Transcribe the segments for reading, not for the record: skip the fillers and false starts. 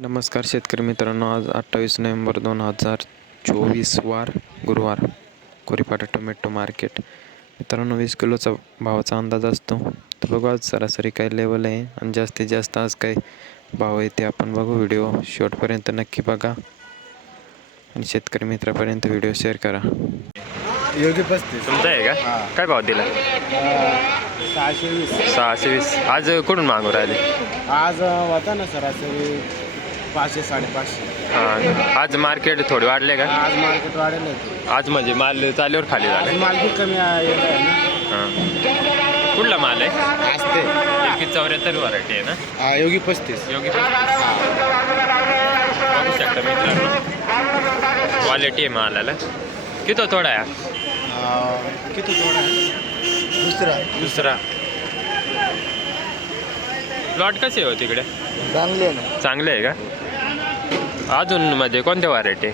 नमस्कार शेतकरी मित्रांनो, आज 28 नोव्हेंबर 2024 वार गुरुवार. कोरीपाडा टोमॅटो मार्केट. मित्रांनो, 20 किलोचा भावाचा अंदाज असतो. तर बघू आज सरासरी काय लेवल आहे आणि जास्तीत जास्त आज काय भाव आहे ते आपण बघू. व्हिडिओ शेवटपर्यंत नक्की बघा आणि शेतकरी मित्रापर्यंत व्हिडिओ शेअर करा. योगी 35 तुमचा आहे का? काय भाव दिला? 620. 620. आज कुठून मागू राहिले? आज होता ना सरासरी 500 550. हां, आज मार्केट थोडे वाढले का? आज मार्केट वाढेल होते. आज म्हणजे माल चालीवर खाली झाले. आज माल बी कमी आहे ना. हां, कुठला माल आहे? असते 74 व्हरायटी आहे ना? योगी 35. योगी बघू शकता मित्रांनो, क्वालिटी आहे मालाला. किती थोडा आहे? किती थोडा आहे? दुसरा. प्लॉट कसे हो तिकडे? चांगले आहे ना. चांगले आहे का? अजून म्हणजे कोणत्या व्हरायटी?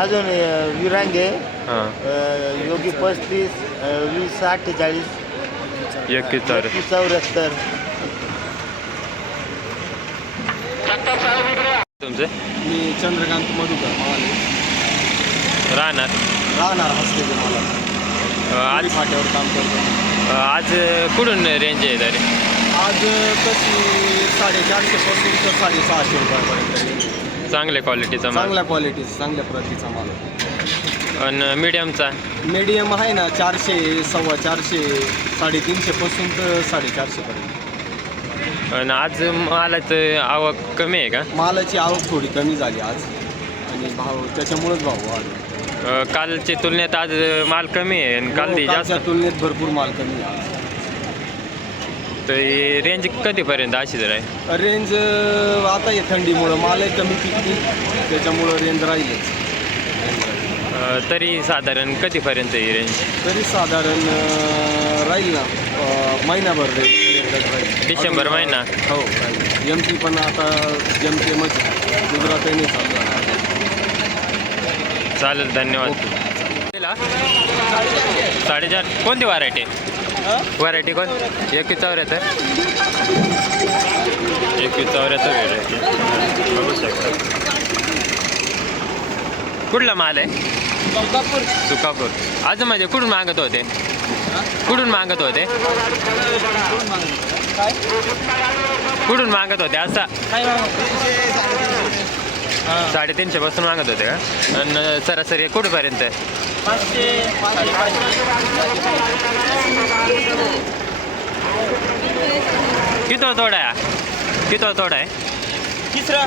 अजून विरांगे हां, योगी 35 20 48 74. तुमचे मी चंद्रकांत मधुकर मावाले राहणार हसले मला आज फाट्यावर काम करतो. आज कुठून रेंज आहे तरी? आज तशी 450 पासून तर 650 रुपयापर्यंत. चांगल्या क्वालिटीचा माल चांगल्या क्वालिटीचा चांगल्या प्रतीचा माल. आणि मीडियमचा? मीडियम आहे ना 400 450 350 पासून तर 450 पर्यंत. आणि आज मालाचं आवक कमी आहे का? मालाची आवक थोडी कमी झाली आज आणि भाव त्याच्यामुळेच भाव वाढला. कालच्या तुलनेत आज माल कमी आहे आणि काल जास्त. कालच्या तुलनेत भरपूर माल कमी आहे आज. तर रेंज कधीपर्यंत अशी जर आहे? रेंज आता हे थंडीमुळं मालही कमी पिकते त्याच्यामुळं रेंज राहीलच. तरी साधारण कधीपर्यंत ही रेंज? तरी साधारण राहील ना महिनाभर रेंज राहील. डिसेंबर महिना? हो एम पी पण आता जमतेमच गुजरातही नाही चालू झाला. चालेल, धन्यवाद. 4.5. कोणती व्हरायटी? व्हरायटी कोण? 74. 74 व्हरायटी बघू शकता. कुठला माल आहे? सुकापूर. आज म्हणजे कुठून मागत होते? कुठून मागत होते? कुठून मागत होते असा? 350 पासून मागत होते का? आणि सरासरी कुठपर्यंत? किती तोडा आहे? किती तोडा आहे? तिसरा.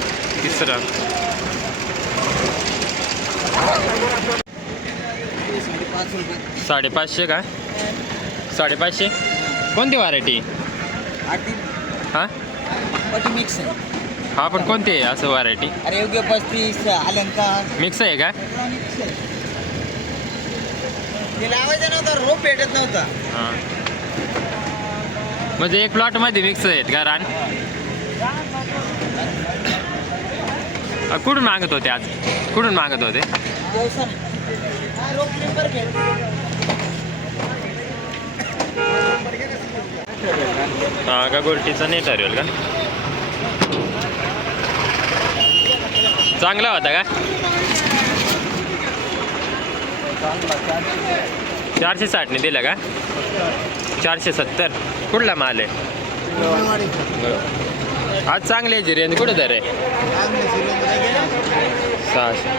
₹550 का? 550. कोणती व्हरायटी? हां मिक्स आहे. हा, पण कोणती आहे असं व्हरायटी? अरे योग्य 35 अलंकार मिक्स आहे का? ते लावायचं नव्हतं, रोप भेटत नव्हता. हां, म्हणजे एक प्लॉटमध्ये मिक्स आहेत का रान? कुठून मागत होते आज? कुठून मागत होते? हां का, गोल्टीचा नाही ठरवेल का? चांगला होता का? 460 ने दिला का? 470. कुठला माल आहे? आज चांगली याची रेंज कुठे तर आहे? 600.